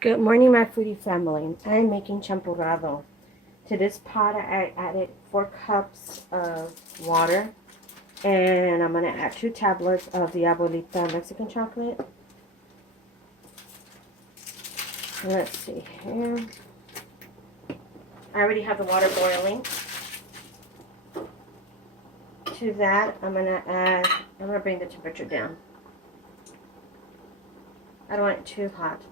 Good morning, my foodie family. I'm making champurado. To this pot, I added 4 cups of water, and I'm going to add 2 tablets of the abuelita Mexican chocolate. Let's see here. I already have the water boiling. To that, I'm going to bring the temperature down. I don't want it too hot.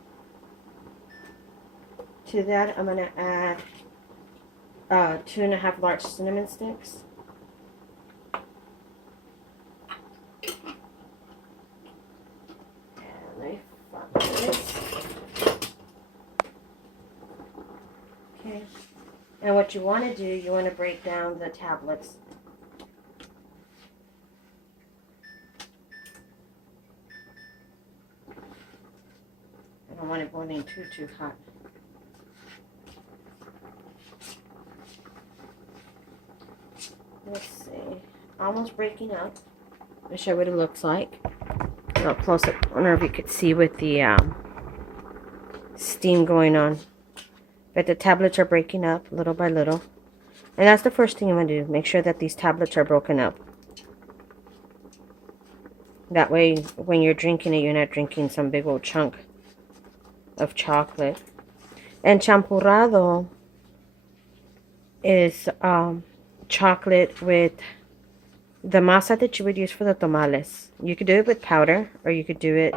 To that, I'm going to add 2.5 large cinnamon sticks. And I fuck this. Okay. And what you want to do, you want to break down the tablets. I don't want it boiling too hot. Let's see. Almost breaking up. I'll show you what it looks like. A little close up. I don't know if you could see with the steam going on. But the tablets are breaking up little by little. And that's the first thing I'm going to do. Make sure that these tablets are broken up. That way, when you're drinking it, you're not drinking some big old chunk of chocolate. And champurado is chocolate with the masa that you would use for the tamales. You could do it with powder, or you could do it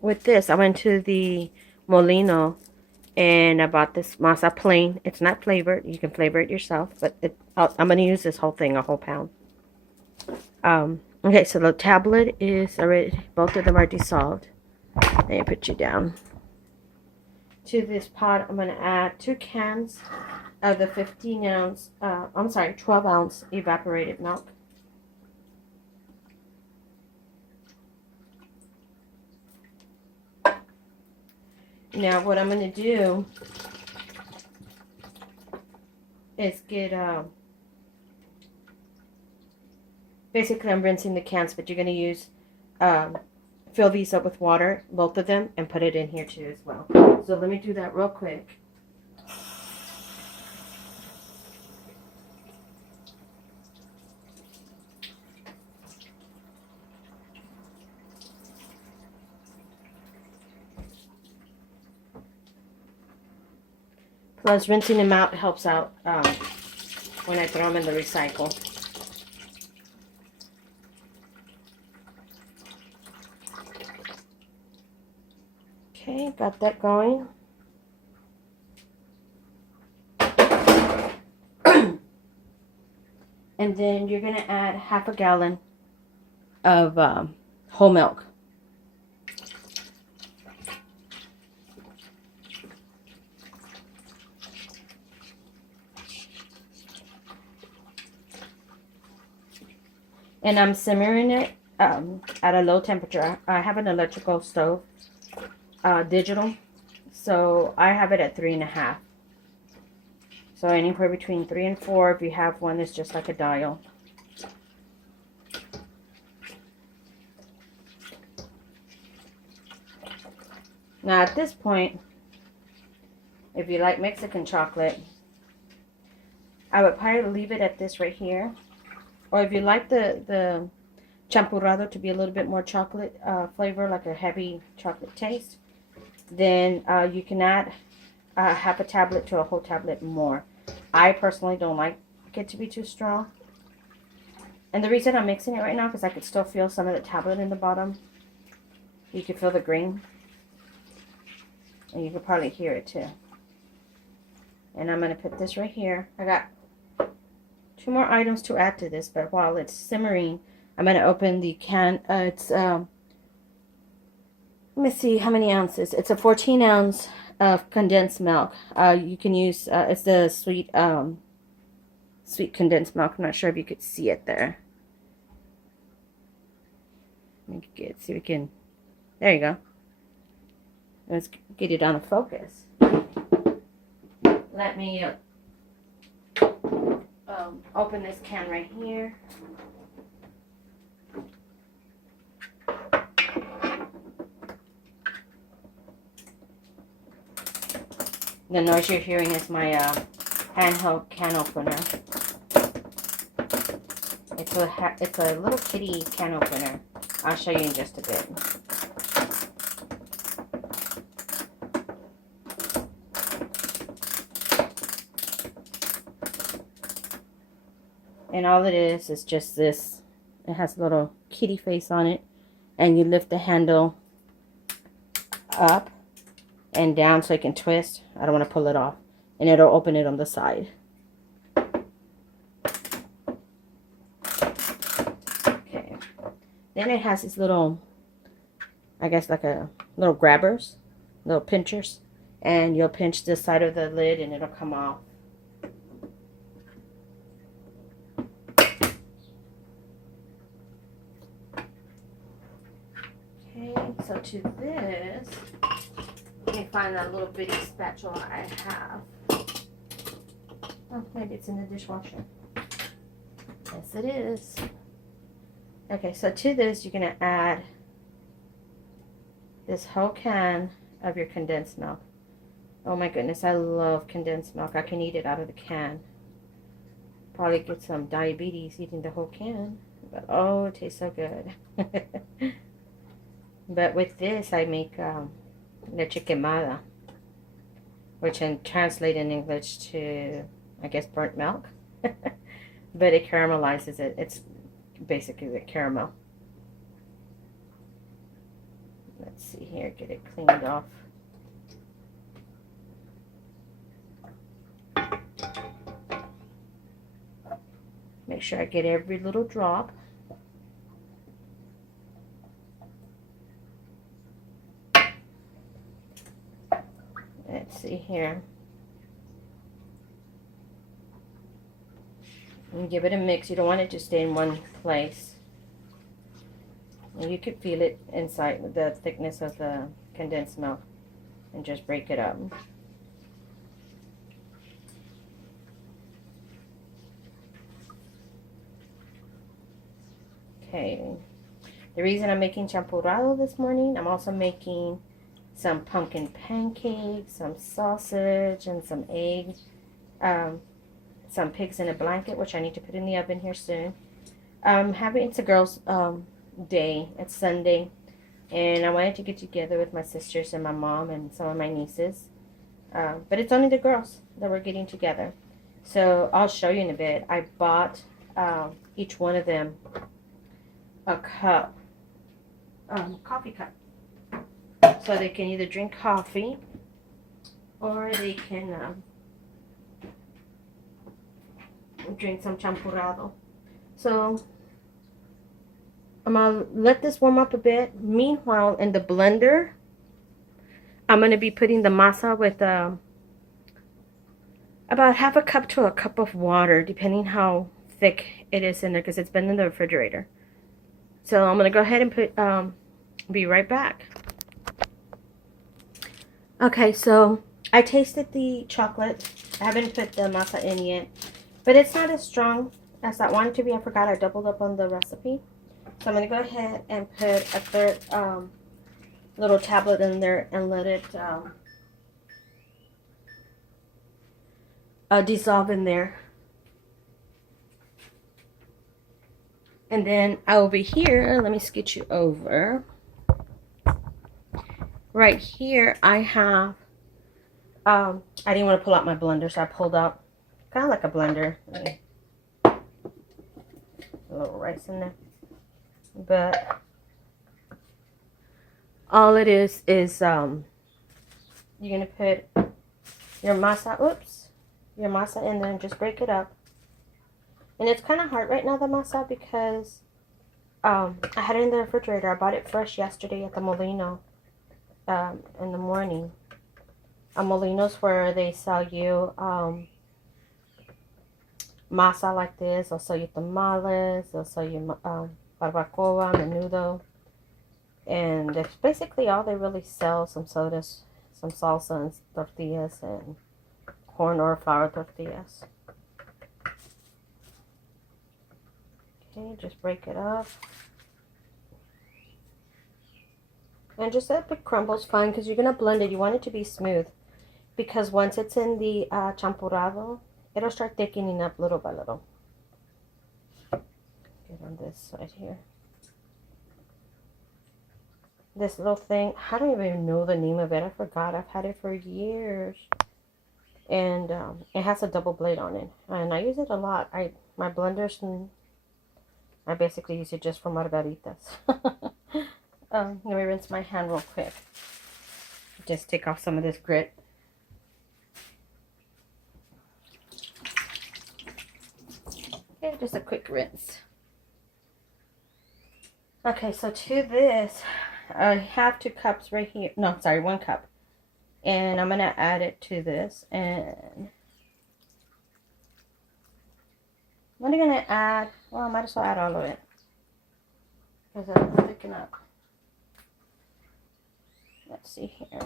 with this. I went to the molino and I bought this masa plain. It's not flavored. You can flavor it yourself, but I'm going to use this whole thing, a whole pound. Okay, so the tablet is already, both of them are dissolved. Let me put you down. To this pot, I'm going to add 2 cans of the 12 ounce evaporated milk. Now what I'm going to do is get, basically I'm rinsing the cans, but you're going to use, fill these up with water, both of them, and put it in here too as well. So let me do that real quick. Plus, rinsing them out helps out when I throw them in the recycle. Okay, got that going. And then you're going to add 1/2 gallon of whole milk. And I'm simmering it at a low temperature. I have an electrical stove, digital, so I have it at 3.5. So anywhere between 3 and 4 if you have one that's just like a dial. Now at this point, if you like Mexican chocolate, I would probably leave it at this right here. Or if you like the champurado to be a little bit more chocolate flavor, like a heavy chocolate taste, then you can add 1/2 tablet to a whole tablet more. I personally don't like it to be too strong. And the reason I'm mixing it right now, because I could still feel some of the tablet in the bottom. You can feel the green. And you can probably hear it too. And I'm going to put this right here. I got 2 more items to add to this, but while it's simmering, I'm going to open the can. Let me see how many ounces. It's a 14 ounce of condensed milk. You can use, it's the sweet condensed milk. I'm not sure if you could see it there. Let me get, see if we can, there you go. Let's get it on a focus. Let me open this can right here. The noise you're hearing is my handheld can opener. It's a little kitty can opener. I'll show you in just a bit. And all it is just this. It has a little kitty face on it. And you lift the handle up and down so it can twist. I don't want to pull it off. And it'll open it on the side. Okay. Then it has these little, I guess like a little grabbers, little pinchers. And you'll pinch this side of the lid and it'll come off. So to this, let me find that little bitty spatula I have. Oh, maybe it's in the dishwasher. Yes, it is. Okay, so to this, you're going to add this whole can of your condensed milk. Oh my goodness, I love condensed milk. I can eat it out of the can. Probably get some diabetes eating the whole can. But oh, it tastes so good. But with this, I make leche quemada, which I translate in English to, I guess, burnt milk. But it caramelizes it. It's basically the caramel. Let's see here, get it cleaned off. Make sure I get every little drop. Let's see here. And give it a mix. You don't want it to stay in one place. And you could feel it inside with the thickness of the condensed milk. And just break it up. Okay. The reason I'm making champurado this morning, I'm also making some pumpkin pancakes, some sausage, and some eggs. Some pigs in a blanket, which I need to put in the oven here soon. It's a girls' day. It's Sunday. And I wanted to get together with my sisters and my mom and some of my nieces. But it's only the girls that we're getting together. So I'll show you in a bit. I bought each one of them a cup, coffee cup. So they can either drink coffee or they can drink some champurado. So I'm going to let this warm up a bit. Meanwhile, in the blender, I'm going to be putting the masa with about half a cup to a cup of water, depending how thick it is in there, because it's been in the refrigerator. So I'm going to go ahead and put, be right back. Okay, so I tasted the chocolate. I haven't put the masa in yet, but it's not as strong as I wanted to be. I forgot I doubled up on the recipe. So I'm going to go ahead and put a third little tablet in there and let it dissolve in there. And then over here, let me scoot you over. Right here, I have, I didn't want to pull out my blender, so I pulled out kind of like a blender. A little rice in there. But all it is you're going to put your masa, your masa in there and just break it up. And it's kind of hard right now, the masa, because I had it in the refrigerator. I bought it fresh yesterday at the Molino in the morning. Molino's where they sell you masa like this. They'll sell you tamales. They'll sell you barbacoa, menudo. And that's basically all they really sell. Some sodas, some salsa and tortillas, and corn or flour tortillas. Okay, just break it up. And just let it crumbles fine, because you're going to blend it. You want it to be smooth. because once it's in the champurado, it'll start thickening up little by little. Get on this side here. This little thing, I don't even know the name of it. I forgot. I've had it for years. And it has a double blade on it. And I use it a lot. My blenders, and I basically use it just for margaritas. Let me rinse my hand real quick. Just take off some of this grit. Okay, just a quick rinse. Okay, so to this, I have 2 cups right here. No, sorry, 1 cup. And I'm going to add it to this. And I'm only going to add, well, I might as well add all of it, because it's thicken up. Let's see here.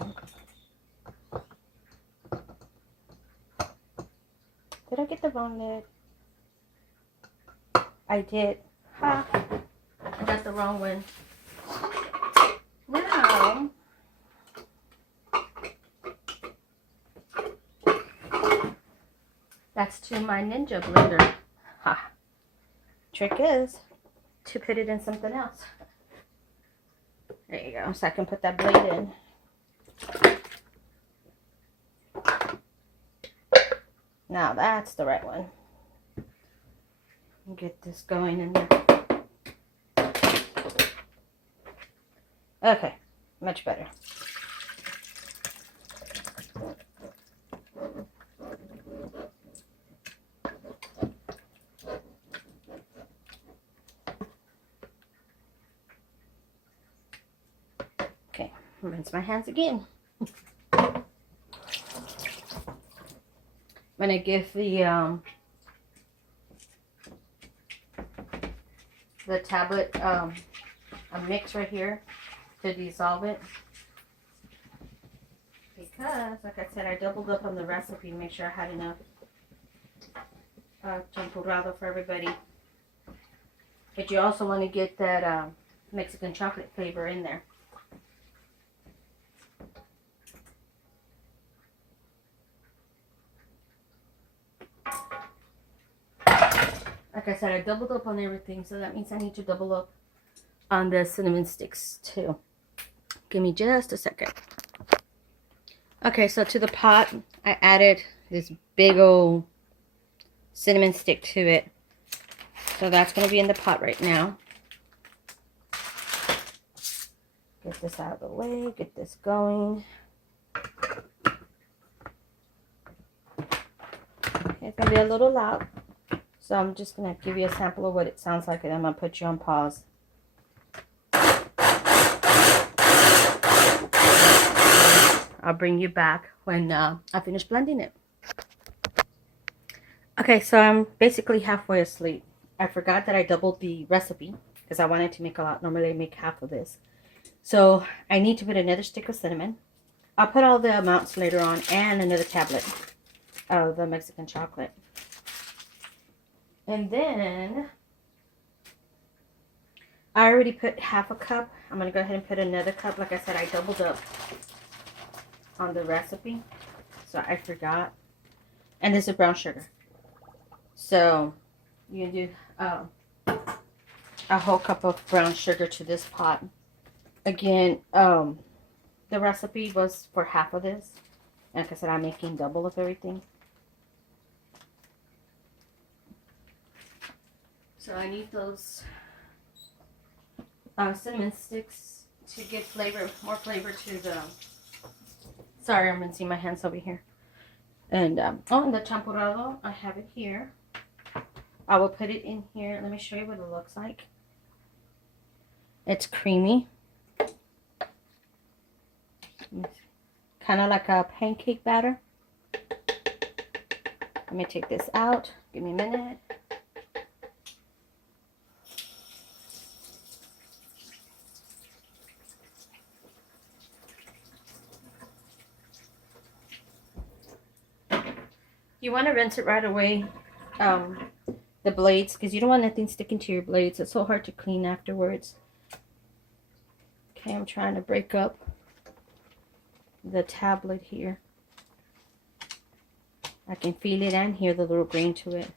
Did I get the wrong lid? I did. Ha! I got the wrong one. Now, that's to my Ninja blender. Ha! Trick is to put it in something else. There you go. So I can put that blade in. Now that's the right one. Get this going in there. Okay, much better. Okay, rinse my hands again. I'm gonna give the tablet a mix right here to dissolve it, because like I said, I doubled up on the recipe to make sure I had enough champurado for everybody. But you also want to get that Mexican chocolate flavor in there. Like I said, I doubled up on everything, so that means I need to double up on the cinnamon sticks too. Give me just a second. Okay, so to the pot, I added this big old cinnamon stick to it. So that's going to be in the pot right now. Get this out of the way, get this going. Okay, it's going to be a little loud. So I'm just going to give you a sample of what it sounds like, and I'm going to put you on pause. I'll bring you back when I finish blending it. Okay, so I'm basically halfway asleep. I forgot that I doubled the recipe because I wanted to make a lot. Normally I make half of this. So I need to put another stick of cinnamon. I'll put all the amounts later on, and another tablet of the Mexican chocolate. And then I already put half a cup. I'm going to go ahead and put another cup. Like I said, I doubled up on the recipe, so I forgot. And this is brown sugar. So you can do a whole cup of brown sugar to this pot. Again, the recipe was for half of this. Like I said, I'm making double of everything. So I need those cinnamon sticks to give flavor, more flavor to the... Sorry, I'm rinsing my hands over here. And, oh, and the champurado, I have it here. I will put it in here. Let me show you what it looks like. It's creamy. Kind of like a pancake batter. Let me take this out. Give me a minute. You want to rinse it right away, the blades, because you don't want nothing sticking to your blades. It's so hard to clean afterwards. Okay, I'm trying to break up the tablet here. I can feel it and hear the little grain to it.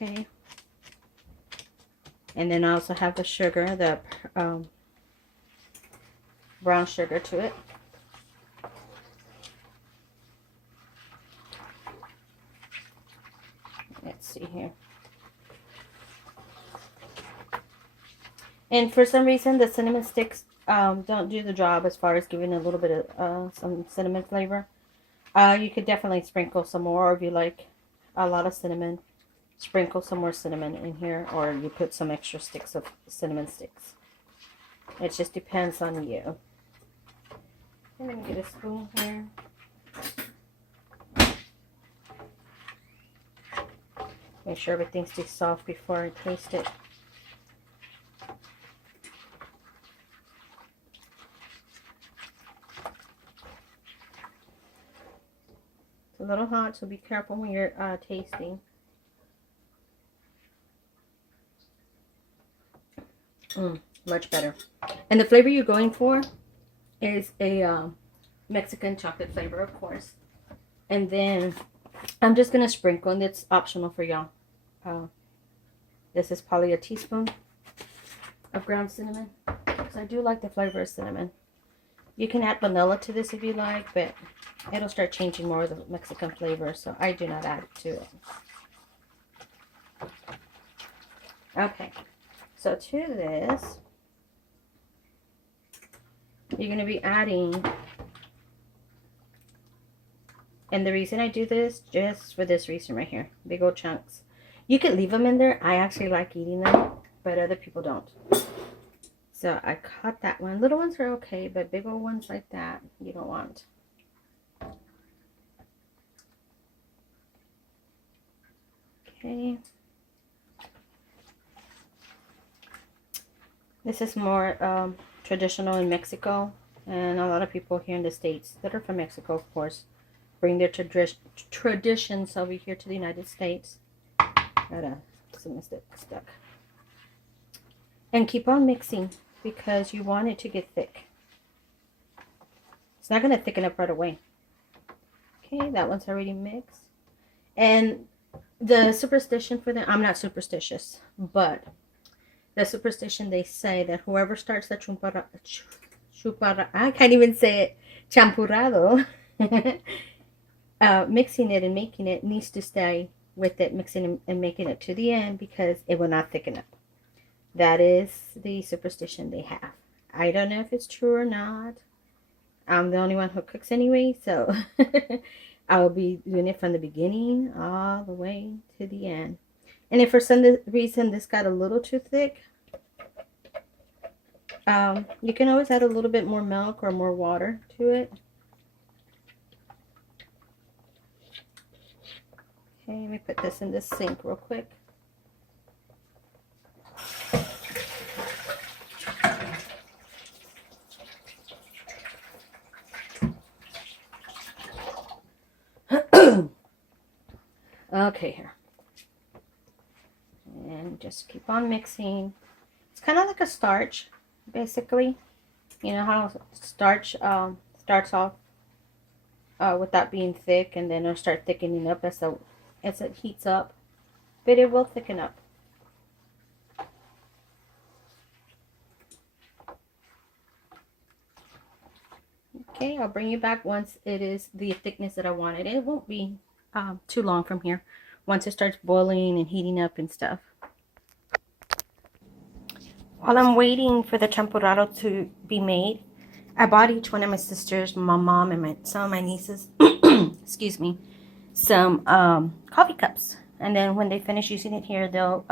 Okay. And then I also have the sugar, the brown sugar to it. Let's see here. And for some reason, the cinnamon sticks don't do the job as far as giving a little bit of some cinnamon flavor. You could definitely sprinkle some more, or if you like a lot of cinnamon, sprinkle some more cinnamon in here, or you put some extra sticks of cinnamon sticks. It just depends on you. I'm going to get a spoon here. Make sure everything stays soft before I taste it. It's a little hot, so be careful when you're tasting. Much better. And the flavor you're going for is a Mexican chocolate flavor, of course. And then I'm just going to sprinkle, and it's optional for y'all. This is probably a teaspoon of ground cinnamon, because I do like the flavor of cinnamon. You can add vanilla to this if you like, but it'll start changing more of the Mexican flavor, so I do not add it to it. Okay, so to this, you're going to be adding, and the reason I do this, just for this reason right here, big old chunks. You can leave them in there. I actually like eating them, but other people don't. So I cut that one. Little ones are okay, but big old ones like that, you don't want. Okay. This is more traditional in Mexico, and a lot of people here in the States that are from Mexico, of course, bring their traditions over here to the United States. Got some stuck. And keep on mixing, because you want it to get thick. It's not going to thicken up right away. Okay, that one's already mixed. And the superstition for them, I'm not superstitious, but the superstition, they say that whoever starts the champurado, I can't even say it, champurado, mixing it and making it, needs to stay with it, mixing and making it to the end, because it will not thicken up. That is the superstition they have. I don't know if it's true or not. I'm the only one who cooks anyway, so I'll be doing it from the beginning all the way to the end. And if for some reason this got a little too thick, you can always add a little bit more milk or more water to it. Okay, let me put this in this sink real quick. Okay, here. And just keep on mixing. It's kind of like a starch, basically. You know how starch starts off with that being thick, and then it'll start thickening up as it heats up. But it will thicken up. Okay, I'll bring you back once it is the thickness that I wanted. It won't be too long from here, once it starts boiling and heating up and stuff. While I'm waiting for the champurado to be made, I bought each one of my sisters, my mom, and some of my nieces, excuse me, some coffee cups. And then when they finish using it here, they'll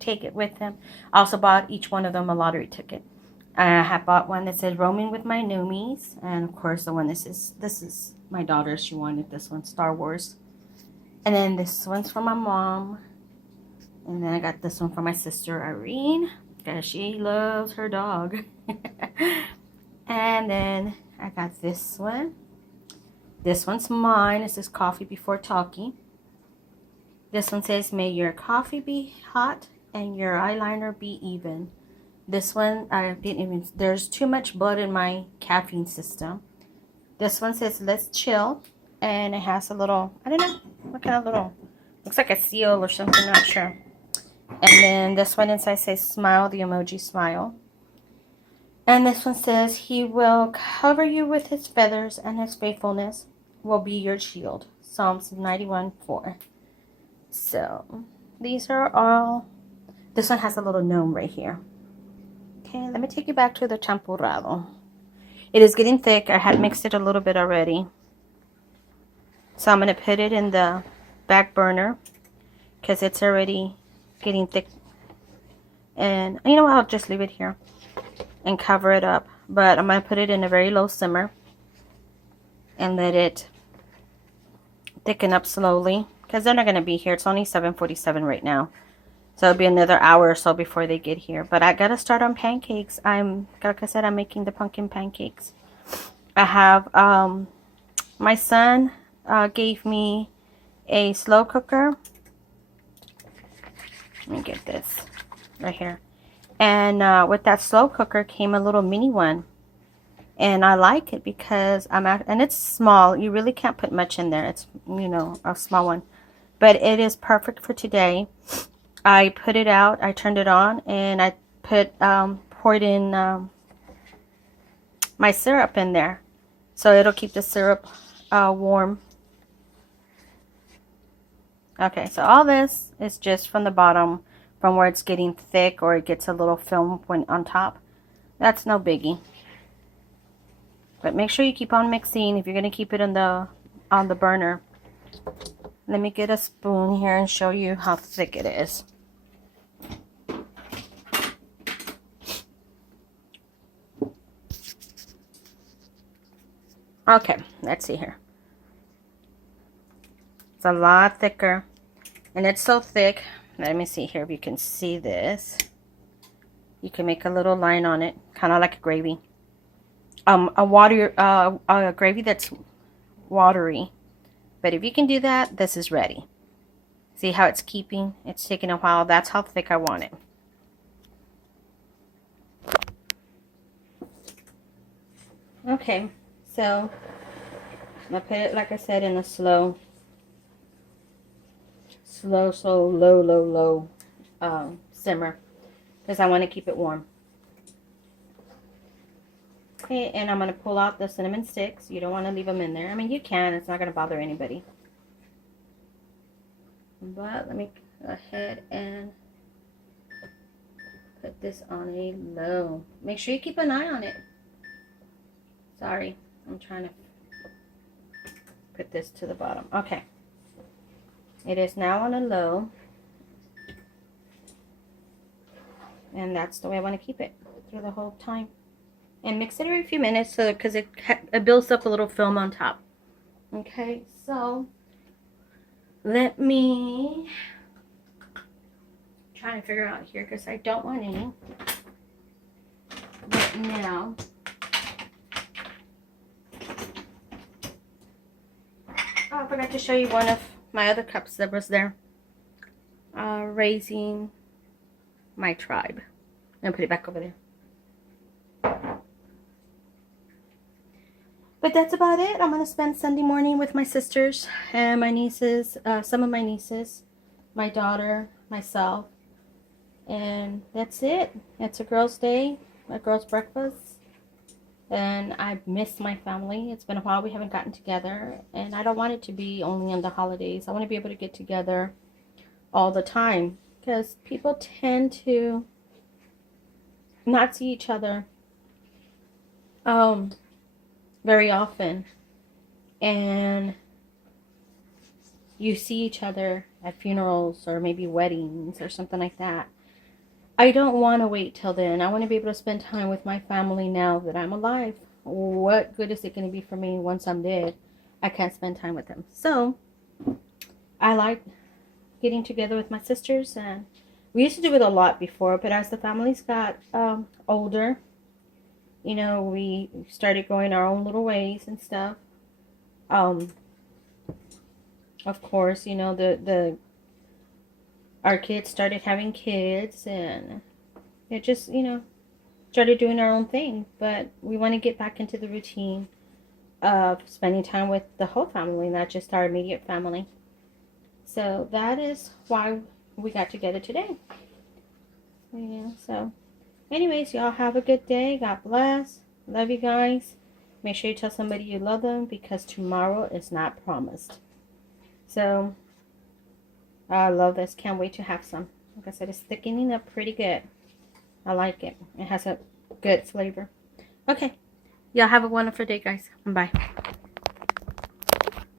take it with them. I also bought each one of them a lottery ticket. I have bought one that says roaming with my noomies, and of course the one this is my daughter. She wanted this one, Star Wars. And then this one's for my mom, and then I got this one for my sister Irene, because she loves her dog. And then I got this one. This one's mine. It says coffee before talking. This one says, may your coffee be hot and your eyeliner be even. This one, I didn't even, there's too much blood in my caffeine system. This one says let's chill, and it has a little, I don't know what kind of little, looks like a seal or something, not sure. And then this one inside says smile, the emoji smile. And this one says he will cover you with his feathers, and his faithfulness will be your shield. Psalms 91:4. So these are all. This one has a little gnome right here. Okay, let me take you back to the champurado. It is getting thick. I had mixed it a little bit already. So I'm going to put it in the back burner because it's already getting thick. And you know what? I'll just leave it here and cover it up. But I'm going to put it in a very low simmer and let it thicken up slowly because they're not going to be here. It's only 7:47 right now. So it'll be another hour or so before they get here. But I got to start on pancakes. Like I said, I'm making the pumpkin pancakes. I have, my son gave me a slow cooker. Let me get this right here. And with that slow cooker came a little mini one. And I like it because and it's small. You really can't put much in there. It's, you know, a small one. But it is perfect for today. I put it out, I turned it on, and I poured in my syrup in there. So it'll keep the syrup warm. Okay, so all this is just from the bottom, from where it's getting thick or it gets a little film when on top. That's no biggie. But make sure you keep on mixing if you're going to keep it on the burner. Let me get a spoon here and show you how thick it is. Okay, let's see here. It's a lot thicker. And it's so thick. Let me see here if you can see this. You can make a little line on it, kind of like a gravy. A gravy that's watery. But if you can do that, this is ready. See how it's keeping? It's taking a while. That's how thick I want it. Okay, so I'm going to put it, like I said, in a slow, low simmer. Because I want to keep it warm. Okay, and I'm going to pull out the cinnamon sticks. You don't want to leave them in there. I mean, you can. It's not going to bother anybody. But let me go ahead and put this on a low. Make sure you keep an eye on it. Sorry, I'm trying to put this to the bottom. Okay. It is now on a low. And that's the way I want to keep it through the whole time. And mix it every few minutes so because it builds up a little film on top. Okay, so let me try to figure out here because I don't want any. But now, oh, I forgot to show you one of my other cups that was there. Raising my tribe. I'm going to put it back over there. But that's about it. I'm going to spend Sunday morning with my sisters and my nieces, some of my nieces, my daughter, myself. And that's it. It's a girls' day, a girls' breakfast. And I miss my family. It's been a while we haven't gotten together. And I don't want it to be only on the holidays. I want to be able to get together all the time. Because people tend to not see each other very often. And you see each other at funerals or maybe weddings or something like that. I don't want to wait till then. I want to be able to spend time with my family now that I'm alive. What good is it going to be for me once I'm dead? I can't spend time with them. So, I like getting together with my sisters. And we used to do it a lot before. But as the families got older, you know, we started going our own little ways and stuff. Of course, you know, our kids started having kids, and it just, you know, started doing our own thing. But we want to get back into the routine of spending time with the whole family, not just our immediate family. So that is why we got together today. Yeah, so anyways, y'all have a good day. God bless. Love you guys. Make sure you tell somebody you love them, because tomorrow is not promised. So I love this. Can't wait to have some. Like I said, it's thickening up pretty good. I like it. It has a good flavor. Okay. Y'all have a wonderful day, guys. Bye.